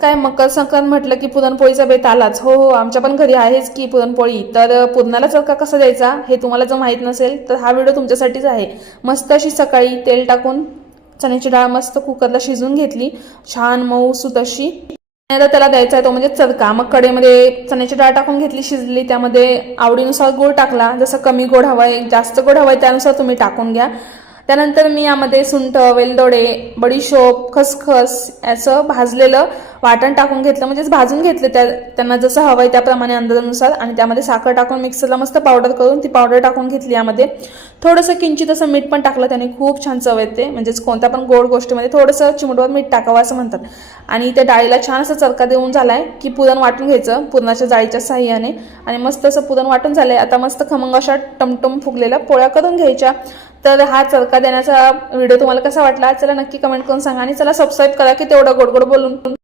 काय मकर संक्रांत म्हटलं की पुरणपोळीचा बेत आलाच. हो हो, आमच्या पण घरी आहेच की पुरणपोळी. तर पुरणाला चरका कसा द्यायचा हे तुम्हाला जर माहीत नसेल तर हा व्हिडिओ तुमच्यासाठीच आहे. मस्त अशी सकाळी तेल टाकून चण्याची डाळ मस्त कुकरला शिजवून घेतली, छान मऊसूत अशी. आता त्याला द्यायचा आहे तो म्हणजे चरका. मग कढईमध्ये चण्याची डाळ टाकून घेतली, शिजली. त्यामध्ये आवडीनुसार गूळ टाकला, जसं कमी गोड हवाय जास्त गोड हवाय त्यानुसार तुम्ही टाकून घ्या. त्यानंतर मी यामध्ये सुंठ, वेलदोडे, बडीशोप, खसखस याचं भाजलेलं वाटण टाकून घेतलं, म्हणजेच भाजून घेतले त्यांना जसं हवंय त्याप्रमाणे अंदाजानुसार. आणि त्यामध्ये साखर टाकून मिक्सरला मस्त पावडर करून ती पावडर टाकून घेतली. यामध्ये थोडंसं किंचित असं मीठ पण टाकलं, त्याने खूप छान चव येते. म्हणजेच कोणत्या पण गोड गोष्टीमध्ये थोडंसं चिमूटभर मीठ टाकावं असं म्हणतात. आणि त्या डाळीला छान असं चरका देऊन झालाय की पुरण वाटून घ्यायचं पुरणाच्या जाळीच्या साह्याने. आणि मस्त असं पुरण वाटून झालंय. आता मस्त खमंग अशा टमटम फुगलेल्या पोळ्या करून घ्यायच्या. तर हा चरका देण्याचा व्हिडिओ तुम्हाला कसा वाटला चला नक्की कमेंट करून सांगा. आणि चला सबस्क्राईब करा की तेवढं गोड गोड बोलून